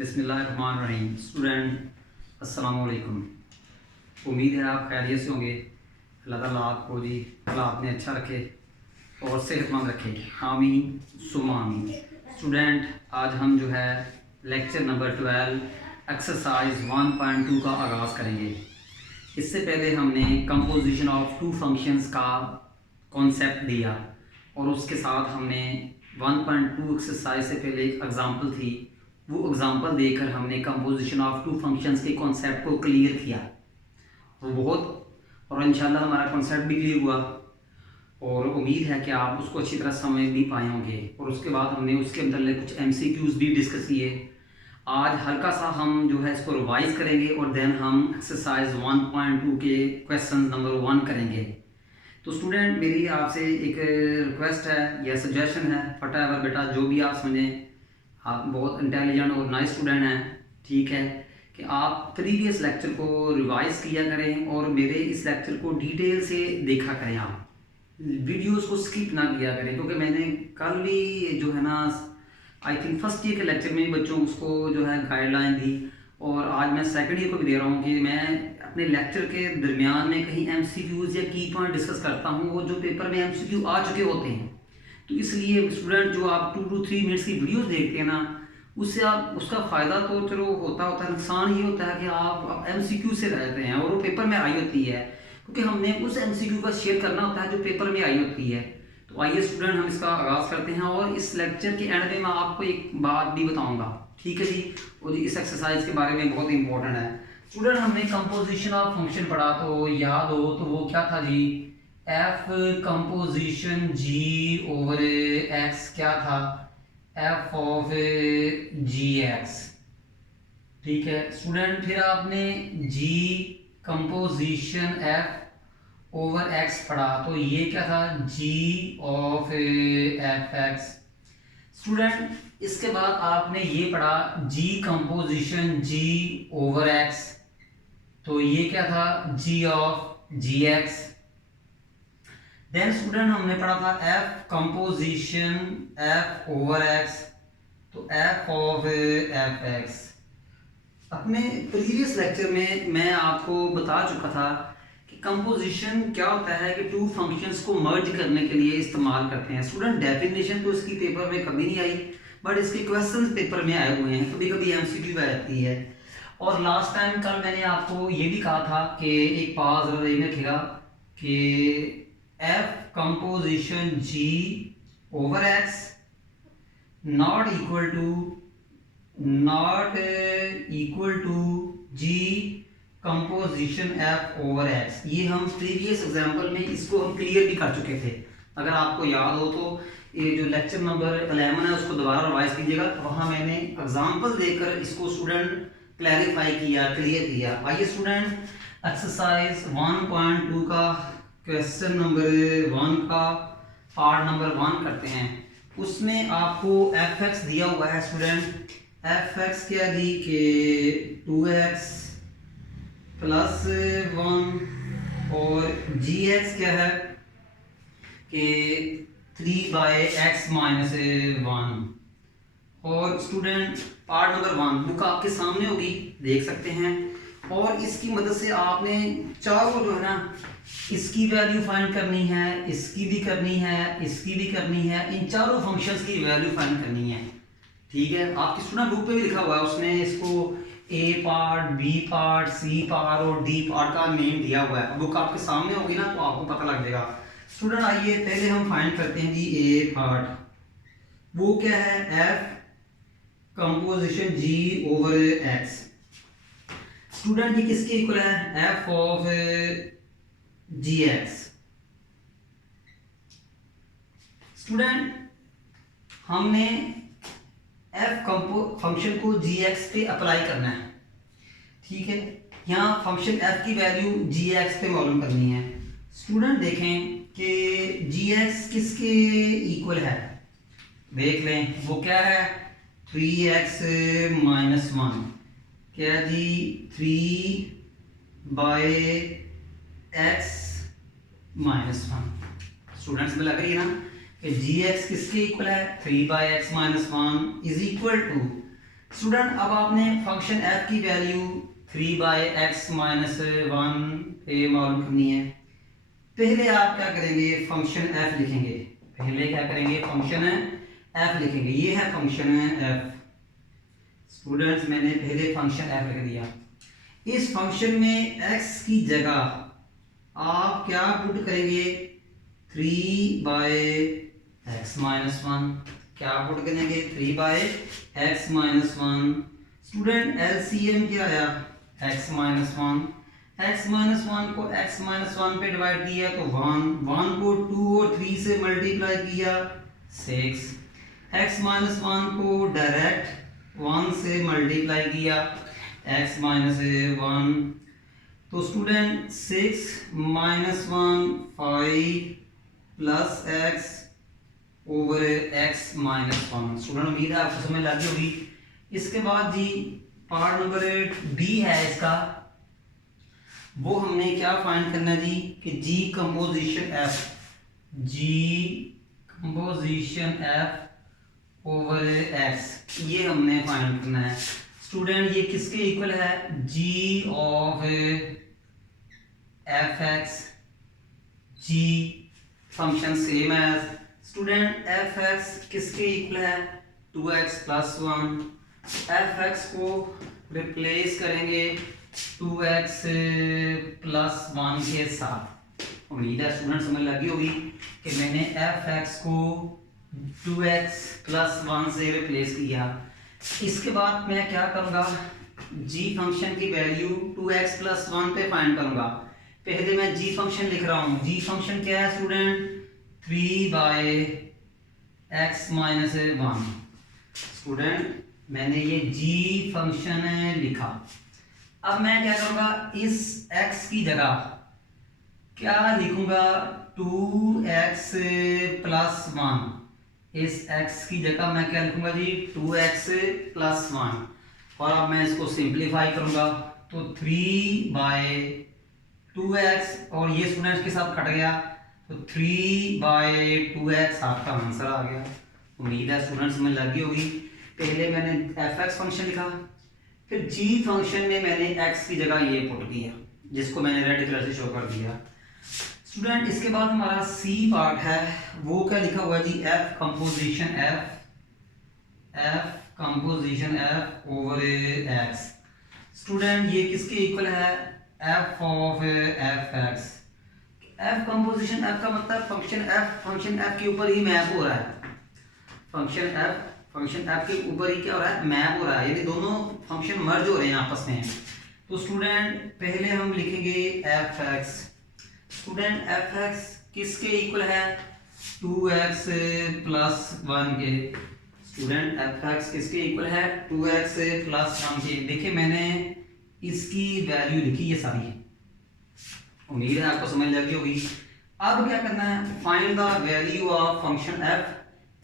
बिस्मिल्लाहिर्रहमानिर्रहीम। स्टूडेंट अस्सलाम वालेकुम। उम्मीद है आप खैरियत से होंगे। अल्लाह ताला आपको जी अल्लाह आपने अच्छा रखे और सेहतमंद रखे, आमीन सुम्मा आमीन। स्टूडेंट आज हम जो है लेक्चर नंबर 12 एक्सरसाइज 1.2 का आगाज़ करेंगे। इससे पहले हमने कंपोजिशन ऑफ टू फंक्शंस का कॉन्सेप्ट दिया और उसके साथ हमने 1.2 एक्सरसाइज से पहले एक एग्ज़ाम्पल थी, वो एग्ज़ाम्पल देकर हमने कंपोजिशन ऑफ टू फंक्शंस के कॉन्सेप्ट को क्लियर किया। वो बहुत और इंशाल्लाह हमारा कॉन्सेप्ट भी क्लियर हुआ और उम्मीद है कि आप उसको अच्छी तरह समझ भी पाए होंगे। और उसके बाद हमने उसके अंदर कुछ MCQs भी डिस्कस किए। आज हल्का सा हम जो है इसको रिवाइज करेंगे और देन हम एक्सरसाइज 1.2 के क्वेश्चन नंबर 1 करेंगे। तो स्टूडेंट मेरी आपसे एक रिक्वेस्ट है या सजेशन है, फटाफट बेटा जो भी आप समझें, आप बहुत इंटेलिजेंट और नाइस स्टूडेंट हैं, ठीक है, कि आप प्रीवियस लेक्चर को रिवाइज किया करें और मेरे इस लेक्चर को डिटेल से देखा करें। आप वीडियोस को स्किप ना किया करें, क्योंकि मैंने कल भी जो है ना आई थिंक फर्स्ट ईयर के लेक्चर में बच्चों उसको जो है गाइडलाइन दी और आज मैं सेकंड ईयर को भी दे रहा हूँ कि मैं अपने लेक्चर के दरमियान में कहीं MCQs या की पॉइंट डिस्कस करता हूँ, वो जो पेपर में MCQ आ चुके होते हैं। तो इसलिए स्टूडेंट जो आप 2 to 3 मिनट्स की वीडियोस देखते हैं ना, उससे आप उसका फ़ायदा तो चलो होता है, नुकसान ये होता है कि आप MCQ से रहते हैं और वो पेपर में आई होती है, क्योंकि हमने उस MCQ का शेयर करना होता है जो पेपर में आई होती है। तो आइए स्टूडेंट हम इसका आगाज़ करते हैं और इस लेक्चर के एंड में मैं आपको एक बात भी बताऊँगा, ठीक है जी। और इस एक्सरसाइज के बारे में बहुत इंपॉर्टेंट है स्टूडेंट। हमने कंपोजिशन ऑफ फंक्शन पढ़ा, तो याद हो तो वो क्या था जी, F composition G over X क्या था, F ऑफ GX, ठीक है स्टूडेंट। फिर आपने G composition F over X पढ़ा, तो ये क्या था, G ऑफ FX। स्टूडेंट इसके बाद आपने ये पढ़ा G composition G over X, तो ये क्या था, G of GX। Then student हमने पढ़ा था F composition F over X, तो F ऑफ FX। अपने प्रीवियस लेक्चर में मैं आपको बता चुका था कि कंपोजिशन क्या होता है, कि टू फंक्शंस को मर्ज करने के लिए इस्तेमाल करते हैं। स्टूडेंट डेफिनेशन तो इसकी पेपर में कभी नहीं आई, बट इसके क्वेश्चंस पेपर में आए हुए हैं, कभी कभी MCQ में आती है। और लास्ट टाइम कल मैंने आपको ये भी कहा था कि एक पास रखेगा कि F composition G over X not equal to G composition F over X। ये हम प्रीवियस एग्जांपल में इसको हम क्लियर भी कर चुके थे। अगर आपको याद हो तो ये जो लेक्चर नंबर 11 है उसको दोबारा रिवाइज कीजिएगा, वहाँ मैंने एग्जांपल देकर इसको स्टूडेंट क्लैरिफाई किया, क्लियर किया। आइए स्टूडेंट एक्सरसाइज 1.2 का क्वेश्चन नंबर 1 का पार्ट नंबर 1 करते हैं। उसमें आपको fx दिया हुआ है स्टूडेंट। fx क्या दी कि 2x प्लस 1 और gx क्या है कि 3/x माइनस 1। और स्टूडेंट पार्ट नंबर 1 बुक आपके सामने होगी, देख सकते हैं। और इसकी मदद से आपने चारों जो है ना, इसकी वैल्यू फाइंड करनी है, इसकी भी करनी है, इसकी भी करनी है, इन चारों फंक्शंस की वैल्यू फाइंड करनी है, ठीक है। आपकी स्टूडेंट बुक पे भी लिखा हुआ है, उसने इसको A part, B part, C part और D पार्ट का नेम दिया हुआ है। बुक आपके सामने होगी ना, तो आपको पता लग जाएगा। स्टूडेंट आइए पहले हम फाइंड करते हैं जी A पार्ट, वो क्या है, F composition G over X। Student ये किसके इक्वल है, F ऑफ GX। स्टूडेंट हमने F फंक्शन को GX पे अप्लाई करना है, ठीक है। यहाँ फंक्शन F की वैल्यू GX पे मालूम करनी है। स्टूडेंट देखें कि GX किसके इक्वल है, देख लें, वो क्या है, 3x माइनस 1, क्या जी 3/x माइनस 1। स्टूडेंट्स में लग रही है ना कि gx किसके इक्वल है, 3/x minus 1 is equal to student अब आपने फंक्शन f की वैल्यू 3/x-1 पे मालूम करनी है। पहले आप क्या करेंगे, फंक्शन f लिखेंगे। पहले क्या करेंगे, फंक्शन f लिखेंगे। ये है फंक्शन f। स्टूडेंट्स मैंने पहले फंक्शन f लिख दिया। इस फंक्शन में x की जगह आप क्या पुट करेंगे, 3/x-1 क्या पुट करेंगे, 3/x-1। स्टूडेंट एलसीएम क्या आया, x-1। x-1 को x-1 पे डिवाइड किया तो 1 को 2 और 3 से मल्टीप्लाई किया 6। x-1 को डायरेक्ट 1 से मल्टीप्लाई किया x-1। तो student 6 - 1 5 plus x over x-1। Student उम्मीद है आपको समझ लगी होगी। इसके बाद जी पार्ट नंबर बी है इसका, वो हमने क्या फाइंड करना है जी कि g composition f over x, ये हमने फाइंड करना है। स्टूडेंट ये किसके इक्वल है, g of fx, g function same as. Student fx किसके इक्वल है, 2x + 1। fx को रिप्लेस करेंगे 2x + 1 के साथ। उम्मीद है स्टूडेंट समझ लगी होगी कि मैंने fx को 2x + 1 से रिप्लेस किया। इसके बाद मैं क्या करूंगा, g फंक्शन की वैल्यू 2x + 1 पे फाइंड करूंगा। पहले मैं g फंक्शन लिख रहा हूं। g फंक्शन क्या है स्टूडेंट, 3/x-1। स्टूडेंट मैंने ये g फंक्शन लिखा। अब मैं क्या करूंगा, इस x की जगह क्या लिखूंगा, 2x + 1। इस x की जगह मैं क्या लिखूंगा जी, 2x + 1। और अब मैं इसको सिंप्लीफाई करूंगा तो 3/2x, और ये स्टूडेंट्स के साथ कट गया तो 3/2x आपका आंसर आ गया। उम्मीद है स्टूडेंट्स समझ लगी होगी। पहले मैंने fx फंक्शन लिखा, फिर g फंक्शन में मैंने x की जगह ये पुट किया, जिसको मैंने रेड कलर से शो कर दिया। स्टूडेंट इसके बाद हमारा सी पार्ट है, वो क्या लिखा हुआ है जी, f composition f over x। Student ये किसके इक्वल है, f of fx। f composition f का मतलब फंक्शन f के ऊपर ही मैप हो रहा है। फंक्शन f के ऊपर ही क्या हो रहा है, मैप हो रहा है, यानी दोनों फंक्शन मर्ज हो रहे हैं आपस में। तो स्टूडेंट पहले हम लिखेंगे fx। स्टूडेंट fx किसके इक्वल है, 2x + 1 के। स्टूडेंट fx किसके इक्वल है, 2x + 1 के। देखिए मैंने इसकी वैल्यू लिखी ये सारी, उम्मीद है आपको समझ लगी होगी। अब क्या करना है, find the value of function f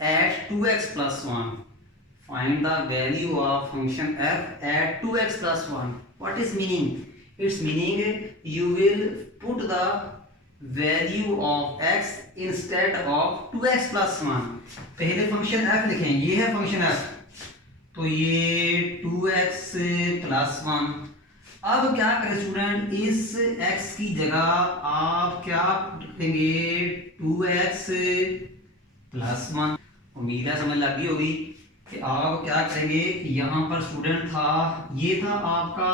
at 2x + 1। Find the value of function f at 2x + 1। What is meaning, it's meaning you will put the value of x instead of 2x + 1। पहले function f लिखें, ये है function f, तो ये 2x + 1। अब क्या करें student, इस x की जगह आप क्या लिखेंगे, 2x + 1। उम्मीद है समझ लगी होगी कि आप क्या करेंगे, यहां पर स्टूडेंट था, ये था आपका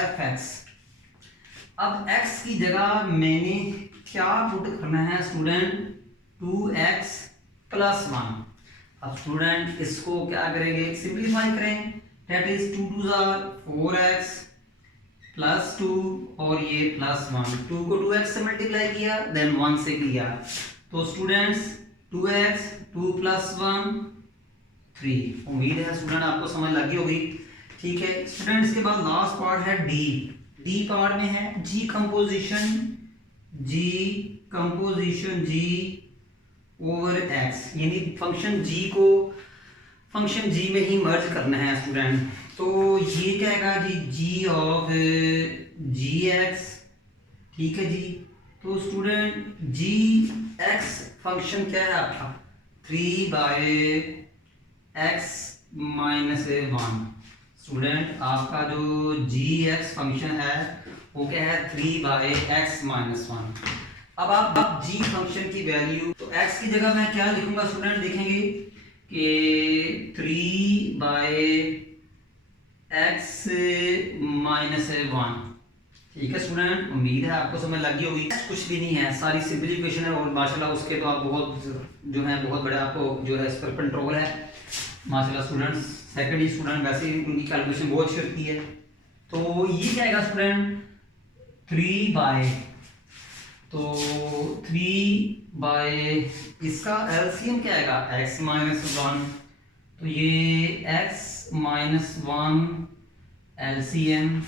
fx। अब x की जगह मैंने क्या पुट करना है स्टूडेंट, 2x + 1। अब स्टूडेंट इसको क्या करेंगे, सिंपलीफाई करें, दैट इज 2 2 4x + 2 और ये +1। 2 को 2x से मल्टीप्लाई किया, देन 1 से किया, तो स्टूडेंट्स 2x 2 + 1 3। उम्मीद है स्टूडेंट आपको समझ लगी होगी। ठीक है स्टूडेंट, इसके बाद लास्ट पार्ट है डी। डी पार्ट में है g composition g over x, यानी फंक्शन g को फंक्शन g में ही मर्ज करना है स्टूडेंट। तो ये क्या है जी, g ऑफ gx। ठीक है जी, तो स्टूडेंट gx फंक्शन क्या है आपका, 3/x - 1। स्टूडेंट आपका जो जी एक्स फंक्शन है वो क्या है 3/x-1। अब आप जी फंक्शन की वैल्यू तो x की जगह मैं क्या लिखूंगा स्टूडेंट, देखेंगे कि 3/x-1। ठीक है स्टूडेंट, उम्मीद है आपको समझ लगी होगी। कुछ भी नहीं है, सारी सिंपल इक्वेशन है और माशाल्लाह उसके तो आप बहुत जो है बहुत बड़े आपको जो है इस पर कंट्रोल है माशाल्लाह। स्टूडेंट्स सेकंड स्टूडेंट वैसे ही उनकी कैलकुलेशन बहुत अच्छी होती है। तो ये क्या आएगा स्टूडेंट 3 तो 3 इसका एलसीएम क्या आएगा x-1। तो ये x-1 एलसीएम,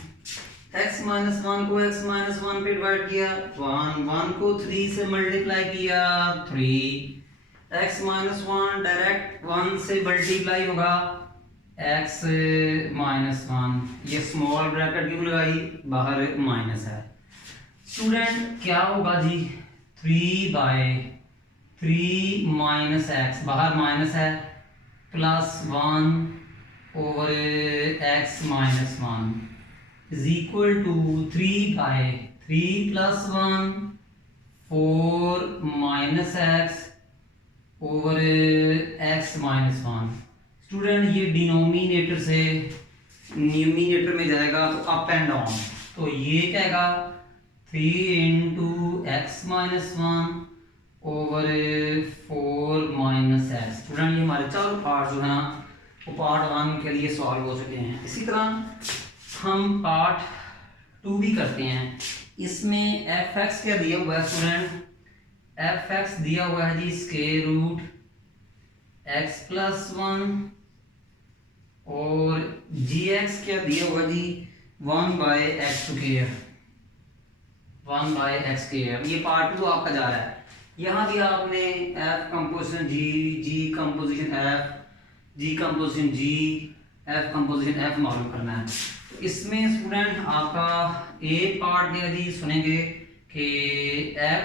x-1 को x-1 पे डिवाइड किया, 1 को 3 से मल्टीप्लाई किया 3, x-1 डायरेक्ट 1 से मल्टीप्लाई होगा x-1। ये स्मॉल ब्रैकेट क्यों लगाई, बाहर माइनस है। स्टूडेंट क्या होगा जी 3/3 माइनस एक्स, बाहर माइनस है, +1/x-1 is equal to 3/3 + 1 4 -x/x-1। Student ये डिनोमिनेटर से न्यूमिनेटर में जाएगा तो अप एंड डाउन, तो ये क्या आएगा 3x-1/4 स्टूडेंट ये हमारे चारों पार्ट जो है ना वो पार्ट 1 के लिए सॉल्व हो चुके हैं। इसी तरह हम पार्ट 2 भी करते हैं। इसमें fx क्या दिया हुआ है स्टूडेंट, fx दिया हुआ है जी √x+1 और gx क्या दिया हुआ जी 1/x²। 1/x²। ये पार्ट 2 आपका जा रहा है। यहाँ भी आपने f composition g composition f, g composition g, f composition f मालूम करना है। तो इसमें स्टूडेंट आपका ए पार्ट दिया जी, सुनेंगे कि f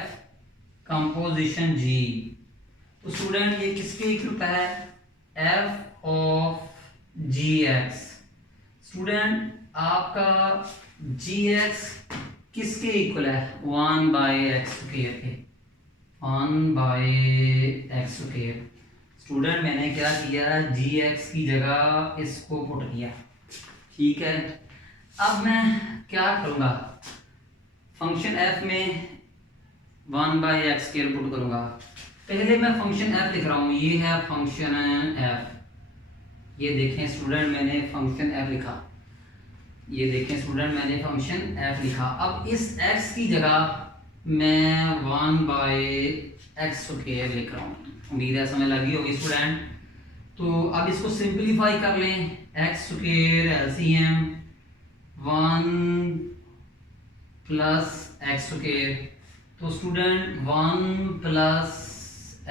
कंपोजिशन g। तो स्टूडेंट ये किसके इक्वल है, f ऑफ gx। स्टूडेंट आपका gx किसके इक्वल है 1/x² के, 1/x²। स्टूडेंट मैंने क्या किया gx की जगह इसको पुट किया, ठीक है। अब मैं क्या करूंगा, फंक्शन f में 1/x² पुट करूंगा। पहले मैं फंक्शन f लिख रहा हूं, ये है फंक्शन f। ये देखें स्टूडेंट मैंने फंक्शन f लिखा, ये देखें स्टूडेंट मैंने फंक्शन f लिखा। अब इस x की जगह मैं 1/x² लिख रहा हूँ, उम्मीद है समझ लगी होगी स्टूडेंट। तो अब इसको सिंपलीफाई कर लें, x² एलसीएम 1 + x²। तो स्टूडेंट 1 +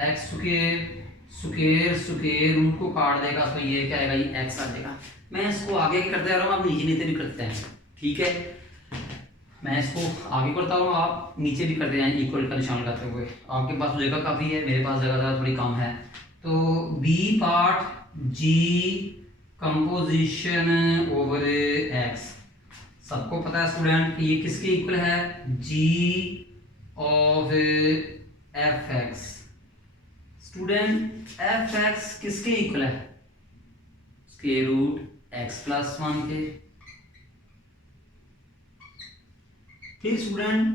x² स्क्वायर रूट को काट देगा तो ये क्या आएगा, ये x आ जाएगा। मैं इसको आगे करते जा रहा हूँ, आप नीचे नीचे भी करते हैं, ठीक है। मैं इसको आगे करता हूँ, आप नीचे भी करते जाएं इक्वल का निशान लगाते हुए। आपके पास जगह काफ़ी है, मेरे पास जगह थोड़ी कम है। तो B part g composition over x, सबको पता है स्टूडेंट कि ये किसके इक्वल है, g of f x. Student f x किसके इक्वल है, √x+1 के। फिर स्टूडेंट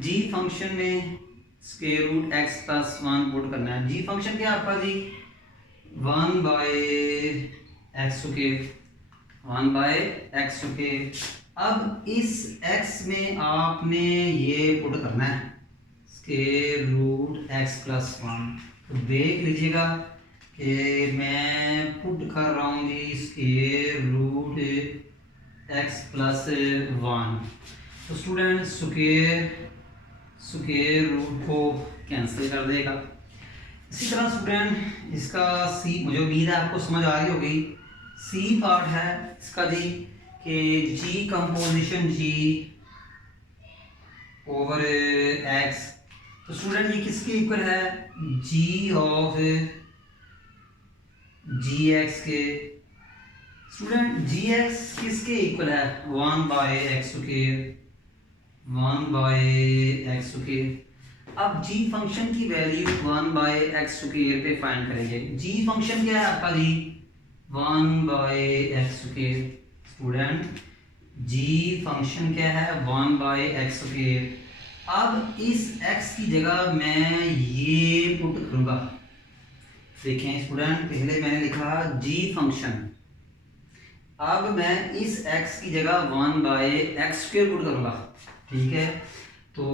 जी फंक्शन में √x+1 पुट करना है। जी फंक्शन क्या आपका जी 1/x², 1/x²। अब इस x में आपने ये पुट करना है √x+1। तो देख लीजिएगा कि मैं पुट कर रहा हूँ जी √x+1। तो स्टूडेंट स्क्वायर रूट को कैंसिल कर देगा। इसी तरह स्टूडेंट इसका सी, मुझे उम्मीद है आपको समझ आ रही होगी। सी पार्ट है इसका जी कि जी कंपोजिशन जी ओवर एक्स। तो स्टूडेंट ये किसके इक्वल है, जी ऑफ जी एक्स के। स्टूडेंट जी एक्स किसके इक्वल है? 1/x², 1/x²। अब जी फंक्शन की वैल्यू 1/x² पे फाइंड करेंगे। जी फंक्शन क्या है आपका जी? 1/x²। स्टूडेंट जी फंक्शन क्या है? 1/x²। अब इस x की जगह मैं ये पुट करूंगा। देखें स्टूडेंट, पहले मैंने लिखा जी फंक्शन, अब मैं इस x की जगह 1/x² पुट करूंगा। ठीक है, तो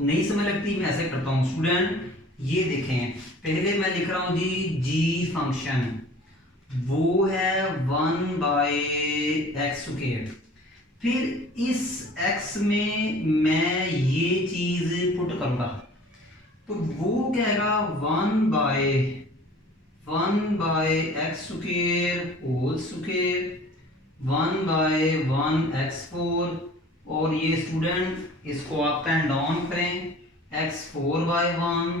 नहीं समझ लगती, मैं ऐसे करता हूँ स्टूडेंट। ये देखें, पहले मैं लिख रहा हूँ जी फंक्शन, वो है 1/x²। फिर इस x में मैं ये चीज पुट करूंगा, तो वो क्या आएगा? 1/x² whole square 1/1x4। और ये स्टूडेंट इसको आप पेन डाउन करें, x4/1,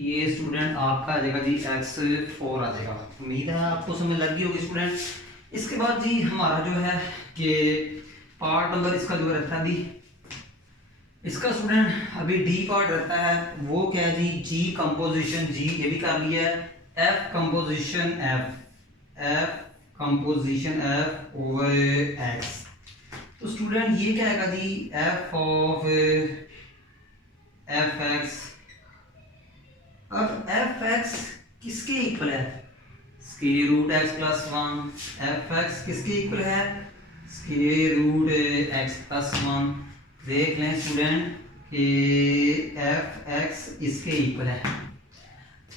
ये स्टूडेंट आपका आ जाएगा जी x4 आ जाएगा। उम्मीद है आपको समझ लग गई होगी स्टूडेंट। इसके बाद जी हमारा जो है कि पार्ट नंबर इसका जो रहता है अभी, इसका स्टूडेंट अभी डी पार्ट रहता है, वो क्या है जी? जी कंपोजिशन, जी ये भी कर लिया है, f composition f over x. तो स्टूडेंट ये क्या आएगा जी? F of f x. अब एफ एक्स किसके इक्वल है? Square root x plus 1। F x किसके इक्वल है? Square root x plus 1। देख लें स्टूडेंट कि एफ एक्स इसके इक्वल है।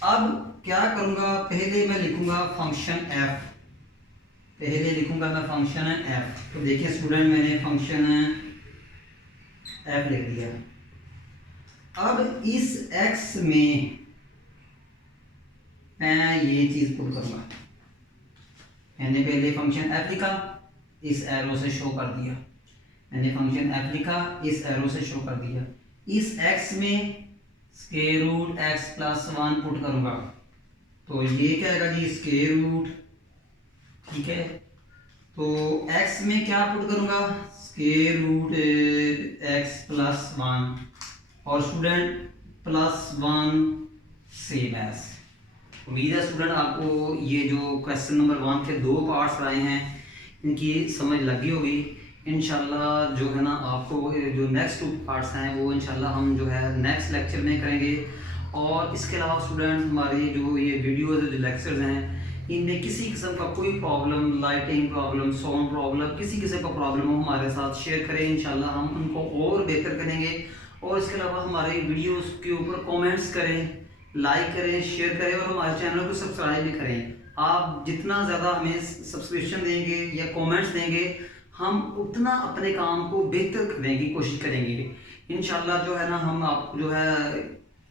अब क्या करूंगा? पहले मैं लिखूंगा फंक्शन एफ, पहले लिखूंगा मैं फंक्शन एफ। तो देखिए स्टूडेंट, मैंने फंक्शन एफ लिख दिया। अब इस एक्स में मैं ये चीज पुट करूंगा। मैंने पहले फंक्शन एफ लिखा, इस एरो से शो कर दिया। मैंने फंक्शन एफ लिखा, इस एरो से शो कर दिया। इस एक्स में square root x plus 1 put करूंगा, तो ये क्या आएगा जी? Square root. ठीक है, तो x में क्या पुट करूंगा? Square root x plus 1। और स्टूडेंट प्लस 1 सेम एज। उम्मीद है स्टूडेंट आपको ये जो क्वेश्चन नंबर 1 के 2 पार्ट्स आए हैं इनकी समझ लगी होगी। इंशाल्लाह जो है ना, आपको जो नेक्स्ट 2 पार्ट्स हैं वो इंशाल्लाह हम जो है नेक्स्ट लेक्चर में करेंगे। और इसके अलावा स्टूडेंट हमारी जो ये वीडियोज़ जो लेक्चर्स हैं, इनमें किसी किस्म का कोई problem, lighting problem, sound problem, किसी किस्म का प्रॉब्लम हो हमारे साथ शेयर करें, इंशाल्लाह हम उनको और बेहतर करेंगे। और इसके अलावा हमारे वीडियोस के ऊपर कमेंट्स करें, लाइक करें, शेयर करें और हमारे चैनल को सब्सक्राइब भी करें। आप जितना ज़्यादा हमें सब्सक्रिप्शन देंगे या कमेंट्स देंगे, हम उतना अपने काम को बेहतर करने की कोशिश करेंगे। इंशाल्लाह जो है ना, हम आपको जो है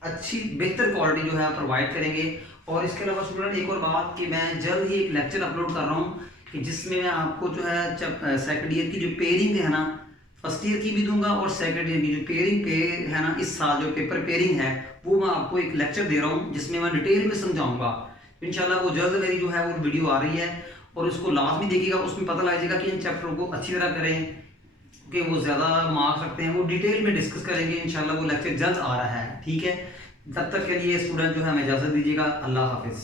अच्छी बेहतर क्वालिटी जो है प्रोवाइड करेंगे। और इसके अलावा स्टूडेंट एक और बात कि मैं जल्द ही एक लेक्चर अपलोड कर रहा हूँ कि जिसमें मैं आपको जो है सेकंड ईयर की जो पेयरिंग है ना, फर्स्ट ईयर की भी दूंगा, और सेकंड ईयर की जो पेयरिंग है ना, इस साल जो पेपर पेयरिंग है वो मैं आपको एक लेक्चर दे रहा हूँ जिसमें मैं डिटेल में समझाऊंगा। इंशाल्लाह वो जल्द मेरी जो है वो वीडियो आ रही है, और उसको लाजमी देखिएगा, उसमें पता लग जाएगा कि इन चैप्टर को अच्छी तरह करें कि वो ज़्यादा मार्क्स रखते हैं। वो डिटेल में डिस्कस करेंगे इंशाल्लाह, वो लेक्चर जल्द आ रहा है। ठीक है, तब तक के लिए स्टूडेंट जो है हमें इजाज़त दीजिएगा। अल्लाह हाफिज़।